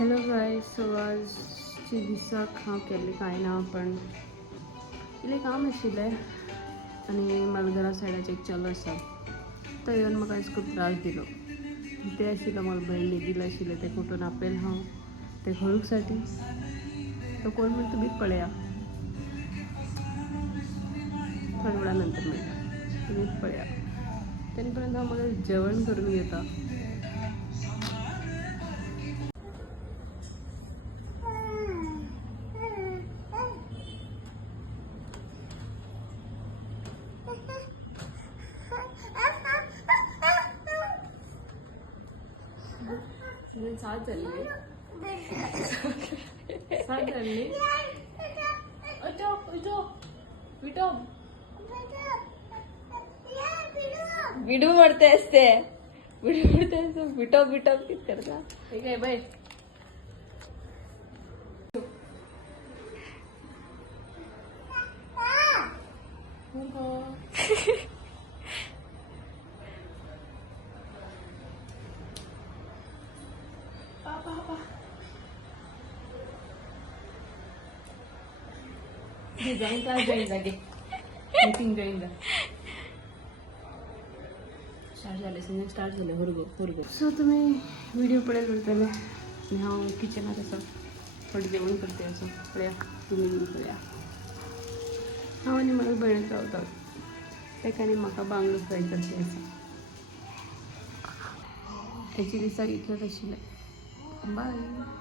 Hello गाय so आजची दिसाक हांव केल्ली कांय ना पण इल्लें काम आशिल्लें आनी मालघरा सायडाचें एक चलो आसा तो येवन म्हाका आयज खूब त्रास दिलो. ते आशिल्लो मला भंय न्हिदिल्लो आशिल्लें तें उठून आपयलें हांव ते हळूक साठी तो कोण म्हणटा तुमी पळया थोड्या वेळा नंतर मेळटा तुमी पळया. तेन पर्यंत हांव म्हाका जेवण करून घेता. साथ झाली साथ झाली बिडू मरते असते बिटो बिटो कित करता ठीक आहे बाय. जॉईन जागे मीटिंग जॉईन जा स्टार्ट झाले स्टार्ट झाले हुरगो सो तुम्ही व्हिडिओ पळेल उरतले आनी हांव किचनात आसा थोडें जेवण करते असो पळया तुमी पळया. हांव आनी म्हाका भयण रावतात तेका आनी म्हाका बांगडो फ्राय करचें आसा. तेची दिसाक इतलेंच आशिल्लें. बाय.